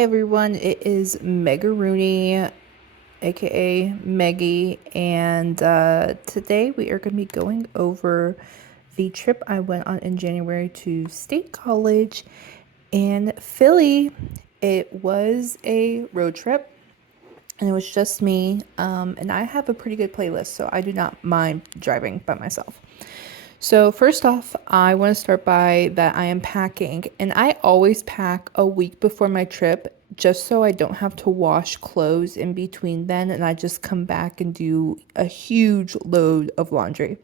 Hi everyone, it is Megarooney, aka Meggie, and today we are going to be going over the trip I went on in January to State College in Philly. It was a road trip and it was just me, and I have a pretty good playlist, so I do not mind driving by myself. So first off, I want to start by that I am packing, and I always pack a week before my trip just so I don't have to wash clothes in between then, and I just come back and do a huge load of laundry.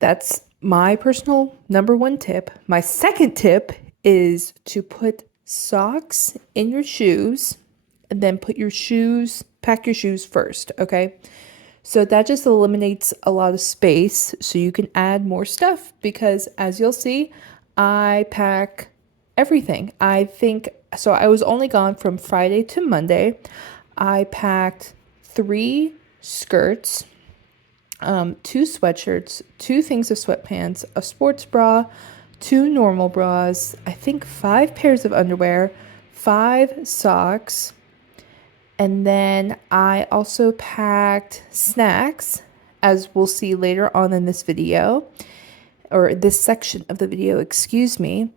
That's my personal number one tip. My second tip is to put socks in your shoes and then pack your shoes first, okay? So that just eliminates a lot of space so you can add more stuff because as you'll see, I pack everything. I think so I was only gone from Friday to Monday. I packed 3 skirts, 2 sweatshirts, 2 things of sweatpants, a sports bra, 2 normal bras, I think 5 pairs of underwear, 5 socks, and then I also packed snacks, as we'll see later on in this video, or this section of the video, excuse me.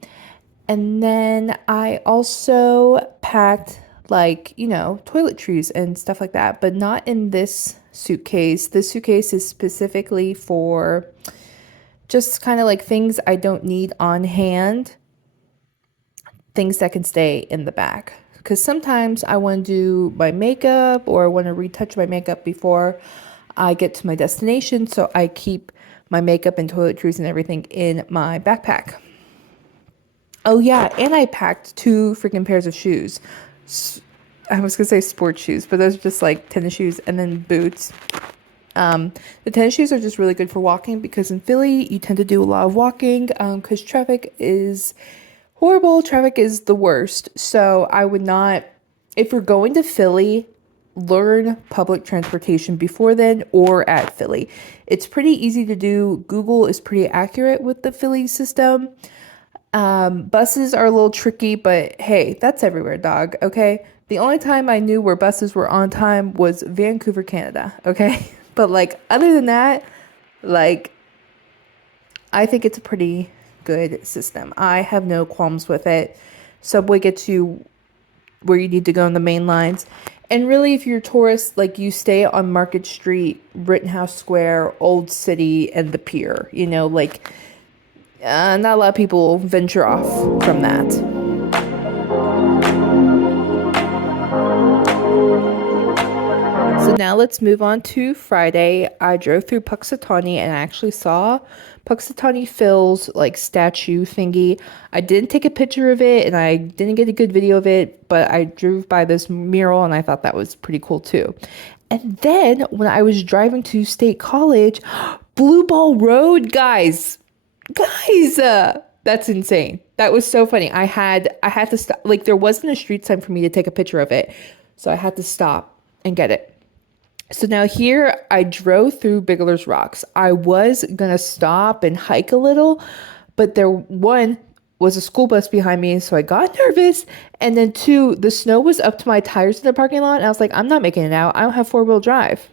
And then I also packed toiletries and stuff like that, but not in this suitcase. This suitcase is specifically for just kind of like things I don't need on hand, things that can stay in the back. Because sometimes I want to do my makeup or I want to retouch my makeup before I get to my destination. So I keep my makeup and toiletries and everything in my backpack. Oh yeah, and I packed 2 freaking pairs of shoes. I was gonna say sports shoes, but those are just like tennis shoes and then boots. The tennis shoes are just really good for walking because in Philly you tend to do a lot of walking because traffic is horrible. Traffic is the worst. So I would not, if you're going to Philly, learn public transportation before then or at Philly. It's pretty easy to do. Google is pretty accurate with the Philly system. Buses are a little tricky, but hey, that's everywhere, dog. Okay. The only time I knew where buses were on time was Vancouver, Canada. Okay. But like, other than that, like, I think it's a pretty good system. I have no qualms with it. Subway gets you where you need to go on the main lines. And really, if you're a tourist, like you stay on Market Street, Rittenhouse Square, Old City, and the Pier. Not a lot of people venture off from that. So now let's move on to Friday. I drove through Puxatawny and I actually saw Puxatawny Phil's like statue thingy. I didn't take a picture of it and I didn't get a good video of it, but I drove by this mural and I thought that was pretty cool too. And then when I was driving to State College, Blue Ball Road, guys, that's insane. That was so funny. I had to stop. Like there wasn't a street sign for me to take a picture of it, so I had to stop and get it. So now here I drove through Bigelows Rocks. I was gonna stop and hike a little, but there was a school bus behind me, so I got nervous. And then 2, the snow was up to my tires in the parking lot, and I was like, I'm not making it out. I don't have 4-wheel drive.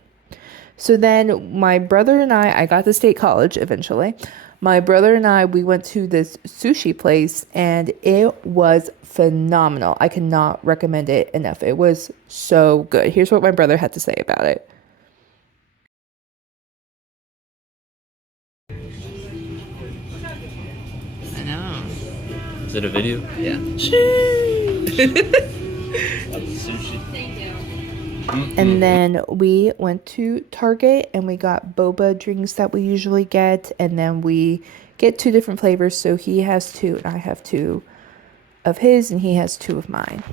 So then my brother and I got to State College eventually. My brother and we went to this sushi place and it was phenomenal. I cannot recommend it enough. It was so good. Here's what my brother had to say about it. I know. Is it a video? Yeah. Sushi. And then we went to Target and we got boba drinks that we usually get. And then we get 2 different flavors. So he has 2 and I have 2 of his and he has 2 of mine.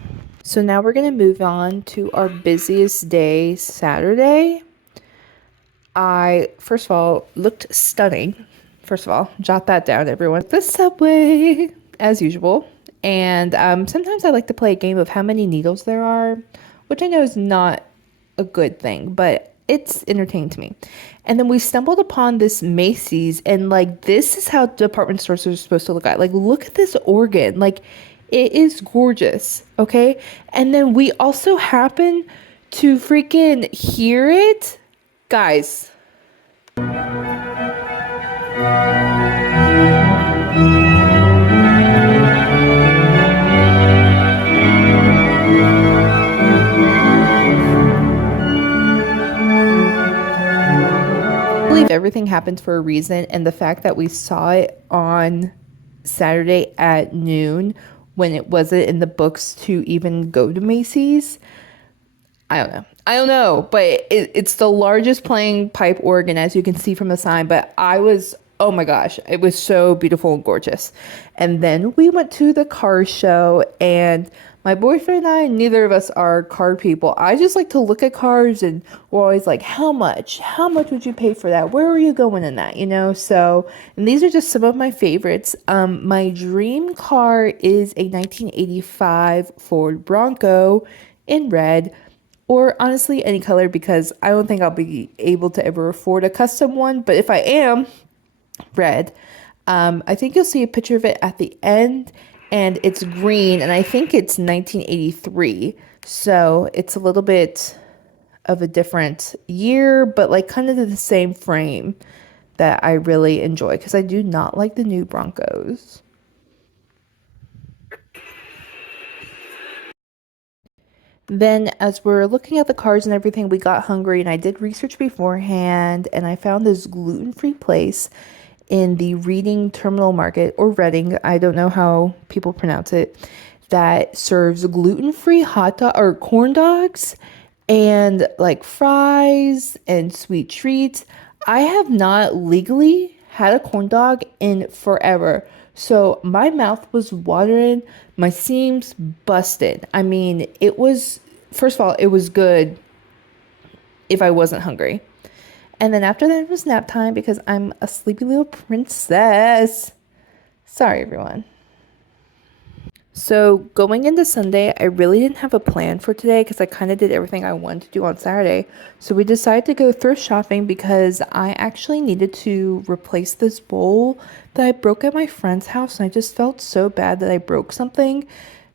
So now we're going to move on to our busiest day, Saturday. I, first of all, looked stunning. First of all, jot that down, everyone. The Subway, as usual. And sometimes I like to play a game of how many needles there are, which I know is not a good thing, but it's entertaining to me. And then we stumbled upon this Macy's, and like this is how department stores are supposed to look at. Like, look at this organ. Like, It is gorgeous, okay? And then we also happen to freaking hear it. Guys, I believe everything happens for a reason, and the fact that we saw it on Saturday at noon when it wasn't in the books to even go to Macy's. I don't know. I don't know, but it's the largest playing pipe organ, as you can see from the sign. But oh my gosh, it was so beautiful and gorgeous. And then we went to the car show, and my boyfriend and I, neither of us are car people. I just like to look at cars, and we're always like, how much? How much would you pay for that? Where are you going in that? So, and these are just some of my favorites. My dream car is a 1985 Ford Bronco in red, or honestly any color, because I don't think I'll be able to ever afford a custom one. But if I am, red. I think you'll see a picture of it at the end, and it's green, and I think it's 1983. So it's a little bit of a different year, but like kind of the same frame that I really enjoy, because I do not like the new Broncos. Then, as we're looking at the cars and everything, we got hungry, and I did research beforehand, and I found this gluten-free place in the Reading Terminal Market, or Reading, I don't know how people pronounce it, that serves gluten-free hot dog or corn dogs and like fries and sweet treats. I have not legally had a corn dog in forever. So my mouth was watering, my seams busted. I mean, first of all, it was good if I wasn't hungry. And then after that, it was nap time because I'm a sleepy little princess. Sorry, everyone. So going into Sunday, I really didn't have a plan for today because I kind of did everything I wanted to do on Saturday. So we decided to go thrift shopping because I actually needed to replace this bowl that I broke at my friend's house, and I just felt so bad that I broke something.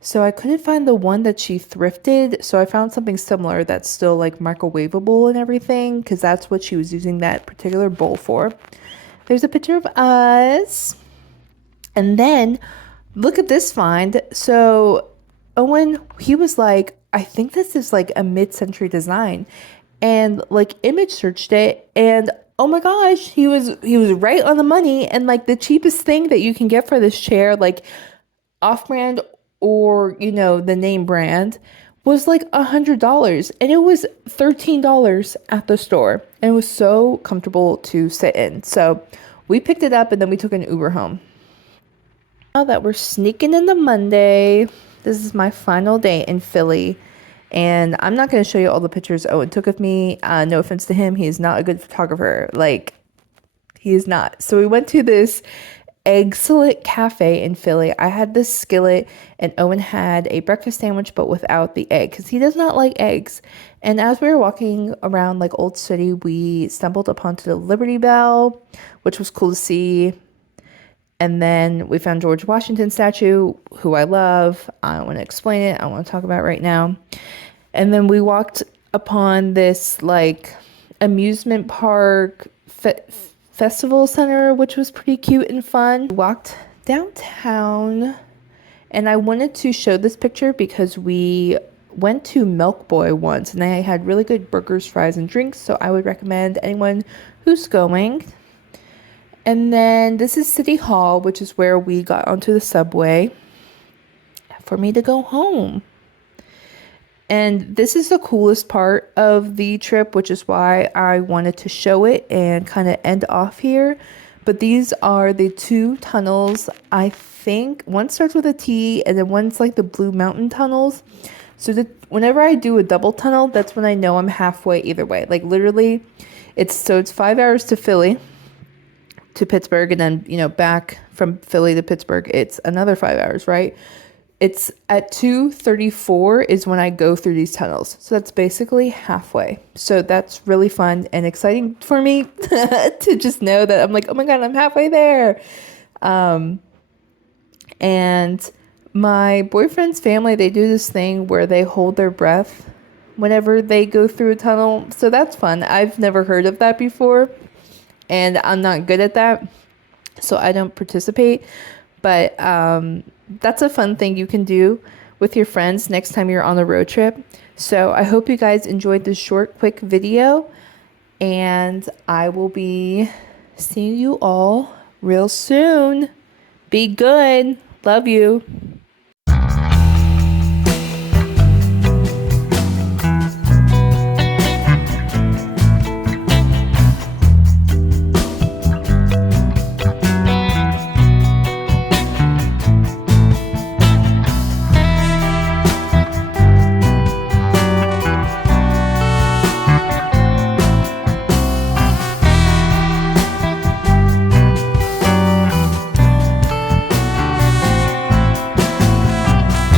So I couldn't find the one that she thrifted, so I found something similar that's still like microwavable and everything, because that's what she was using that particular bowl for. There's a picture of us. And then look at this find. So Owen, he was like, I think this is like a mid-century design, and like image searched it, and oh my gosh, he was right on the money. And like the cheapest thing that you can get for this chair, like off-brand or the name brand, was like $100, and it was $13 at the store, and it was so comfortable to sit in. So we picked it up, and then we took an Uber home. Now that we're sneaking into Monday, this is my final day in Philly, and I'm not going to show you all the pictures Owen took of me. No offense to him, he is not a good photographer. Like, he is not. So we went to this egg skillet cafe in Philly. I had this skillet, and Owen had a breakfast sandwich but without the egg because he does not like eggs. And as we were walking around like Old City, we stumbled upon the Liberty Bell, which was cool to see. And then we found George Washington statue, who I love. I don't want to explain it. I don't want to talk about it right now. And then we walked upon this like amusement park festival center, which was pretty cute and fun. We walked downtown, and I wanted to show this picture because we went to Milk Boy once, and they had really good burgers, fries, and drinks. So I would recommend anyone who's going. And then this is City Hall, which is where we got onto the subway for me to go home. And this is the coolest part of the trip, which is why I wanted to show it and kind of end off here. But these are the two tunnels. I think one starts with a T, and then one's like the Blue Mountain tunnels. So whenever I do a double tunnel, that's when I know I'm halfway either way. Like literally, it's 5 hours to Philly, to Pittsburgh, and then back from Philly to Pittsburgh, it's another 5 hours, right? It's at 2:34 is when I go through these tunnels, so that's basically halfway. So that's really fun and exciting for me to just know that I'm like, oh my god, I'm halfway there. And My boyfriend's family, they do this thing where they hold their breath whenever they go through a tunnel. So that's fun. I've never heard of that before, and I'm not good at that, so I don't participate. But that's a fun thing you can do with your friends next time you're on a road trip. So I hope you guys enjoyed this short, quick video, and I will be seeing you all real soon. Be good. Love you.